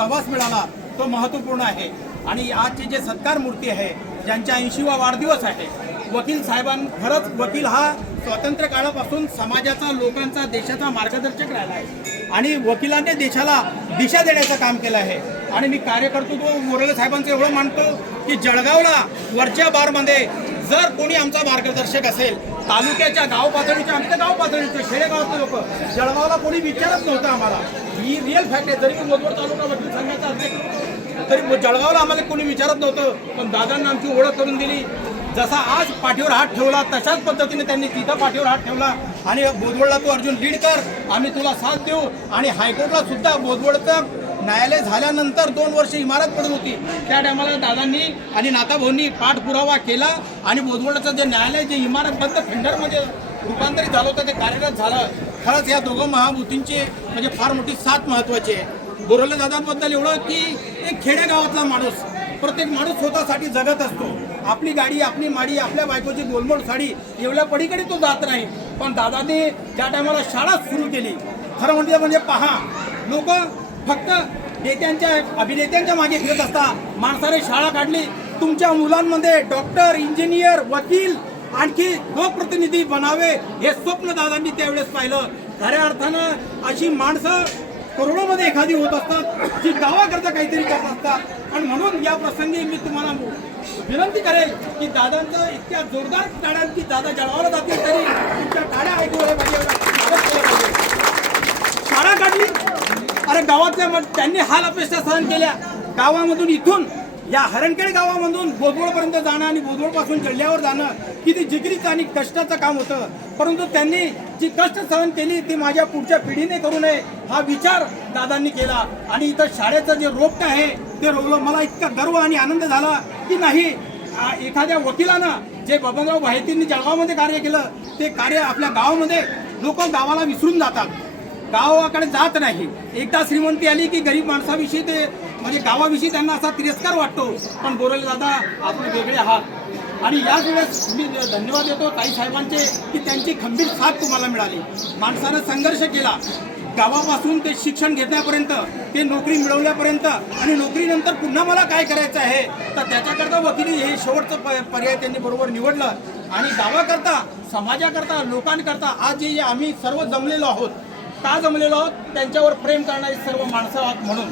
सहवास मिळाला तो महत्त्वपूर्ण आहे। आणि आजची जे सत्कार मूर्ती आहे, ज्यांचा 80वा वाढदिवस आहे, वकील साहेबांनी खरंच वकील हा स्वातंत्र्य काळापासून समाजाचा, लोकांचा, देशाचा मार्गदर्शक राहिला आहे आणि वकिलांनी देशाला दिशा देण्याचं काम केलं आहे। आणि मी कार्यकर्तृत्व मोरेले साहेबांचं एवढं मानतो की जळगावला वरच्या बारमध्ये जर कोणी आमचा मार्गदर्शक असेल, तालुक्याच्या गाव पातळीच्या, आमच्या गाव पातळीचे खेडेगावातले लोक, जळगावला कोणी विचारत नव्हतं आम्हाला। ही रिअल फॅक्ट आहे। जरी मी बोधवड तालुका वकील संघाचा अध्यक्ष तरी जळगावला आम्हाला कोणी विचारत नव्हतं, पण दादांना आमची ओळख करून दिली। जसा आज पाठीवर हात ठेवला तशाच पद्धतीने त्यांनी तिथं पाठीवर हात ठेवला आणि बोधवडला तू अर्जुन लीड कर, आम्ही तुला साथ देऊ। आणि हायकोर्टला सुद्धा बोधवडचं न्यायालय झाल्यानंतर 2 वर्ष इमारत पडून होती, त्या टायमाला दादांनी आणि नाताभाऊंनी पाठपुरावा केला आणि बोधवडचं जे न्यायालय, जे इमारत बंद खंडरमध्ये रूपांतरित झालं होतं, ते कार्यरत झालं। खरंच या दोघं महाभूतींची म्हणजे फार मोठी साथ महत्त्वाची आहे। बोरवले दादांबद्दल एवढं की एक खेडेगावातला माणूस, प्रत्येक माणूस स्वतःसाठी जगत असतो। आपली गाडी, आपली माडी, आपल्या बायकोची गोलमोल साडी एवढ्या पलीकडे तो जात नाही। पण दादांनी ज्या टायमाला शाळा सुरू केली, खरं म्हणजे पहा, लोक फक्त नेत्यांच्या, अभिनेत्यांच्या मागे फिरत असता, माणसाने शाळा काढली। तुमच्या मुलांमध्ये डॉक्टर, इंजिनियर, वकील, आणखी लोकप्रतिनिधी बनावे हे स्वप्न दादांनी त्यावेळेस पाहिलं। खऱ्या अर्थानं अशी माणसं करोडोमध्ये एखादी होत असतात, जी गावाकरता काहीतरी करत असतात। आणि म्हणून या प्रसंगी मी तुम्हाला विनंती करेल की दादांचं इतक्या जोरदार टाळ्या की दादा जळगावला जातील तरी तुमच्या टाळ्या ऐकू आल्या पाहिजे। शाळा काढली, अरे गावातल्या त्यांनी हाल अपेक्षा सहन केल्या। गावामधून इथून या हरणखेड गावामधून बोधवडपर्यंत जाणं आणि बोधवडपासून जिल्ह्यावर जाणं किती जिगरीचं आणि कष्टाचं काम होतं, परंतु त्यांनी जी कष्ट सहन केली ती माझ्या पुढच्या पिढीने करू नये हा विचार दादांनी केला। आणि इथं शाळेचं जे रोपटं आहे ते रोवलं। मला इतका गर्व आणि आनंद झाला की नाही, एखाद्या वकिलानं जे बबनराव भायतींनी जळगावमध्ये कार्य केलं ते कार्य आपल्या गावामध्ये लोक गावाला विसरून जातात, गावाकडे जात नाही। एकदा श्रीमंती आली की गरीब माणसाविषयी ते म्हणजे गावाविषयी त्यांना असा तिरस्कार वाटतो। पण बोरवले दादा आपण वेगळे आहात आणि याच वेळेस मी धन्यवाद देतो ताई साहेबांचे की त्यांची खंबीर साथ तुम्हाला मिळाली। माणसानं संघर्ष केला, गावापासून ते शिक्षण घेण्यापर्यंत, ते नोकरी मिळवल्यापर्यंत आणि नोकरीनंतर पुन्हा मला काय करायचं आहे तर त्याच्याकरता वकिली हे शेवटचं पर्याय त्यांनी बरोबर निवडलं। आणि गावाकरता, समाजाकरता, लोकांकरता आज जे आम्ही सर्व जमलेलो आहोत, का जमलेलो आहोत, त्यांच्यावर प्रेम करणारी सर्व माणसं आहोत म्हणून।